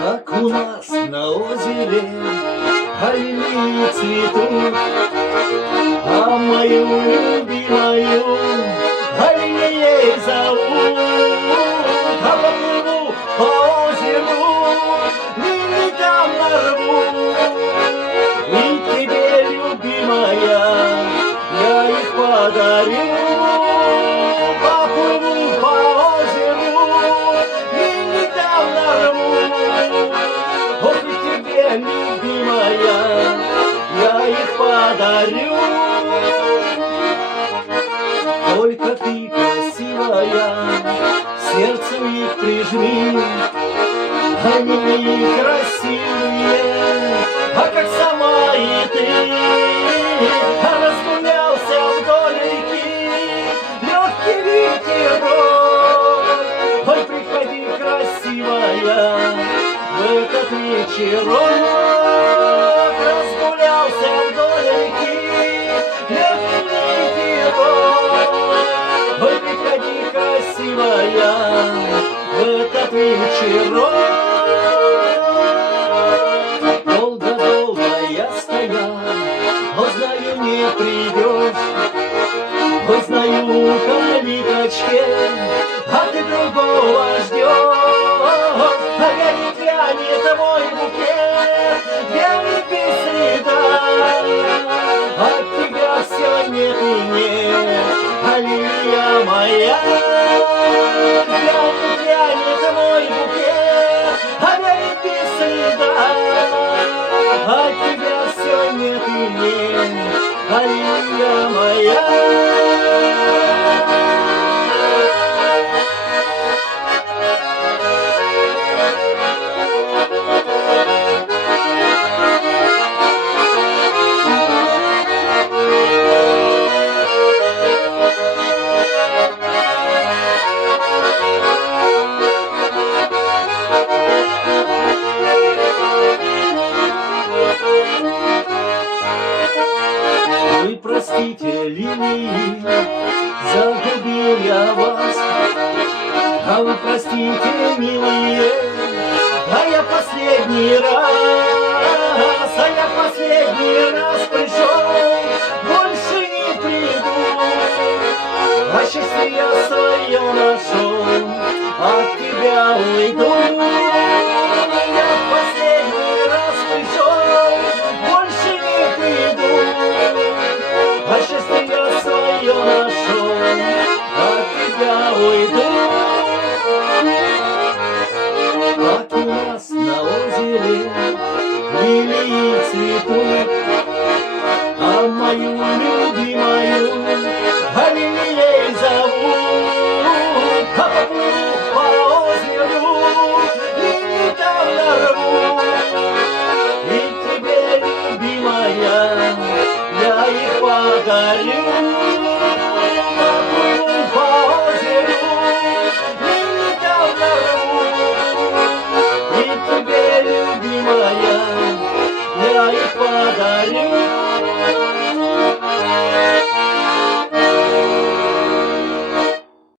Как у нас на озере аллеи цветут, а мою любимую аллеей зовут. А поплыву по озеру, лилии там нарву, и тебе, любимая, я их подарю. Поплыву по озеру, лилии там нарву, ох, и тебе, любимая, я их подарю. Только ты красивая, сердцу их прижми, они красивые, а как сама и ты. Разгулялся вдоль реки легкий ветерок. Ой, приходи, красивая, в этот вечерок. Разгулялся вдоль реки легкий ветерок. Ой, приходи, красивая, в этот вечерок. Долго-долго я стоял, но знаю, не придешь. Ой, знаю, калиточке, а ты другого ждешь. А вянет, вянет мой букет, вянет без следа. От тебя все нет и нет, аллея моя. Вянет, вянет мой букет, а вянет без следа. От тебя все нет и нет, аллея моя. Вы простите, лилии, загубил я вас. А вы простите, милые, а я последний раз пришел, больше не приду. А счастье я свое нашел, от тебя уйду. Я последний раз пришел, больше не приду. А счастье я свое нашел, от тебя уйду.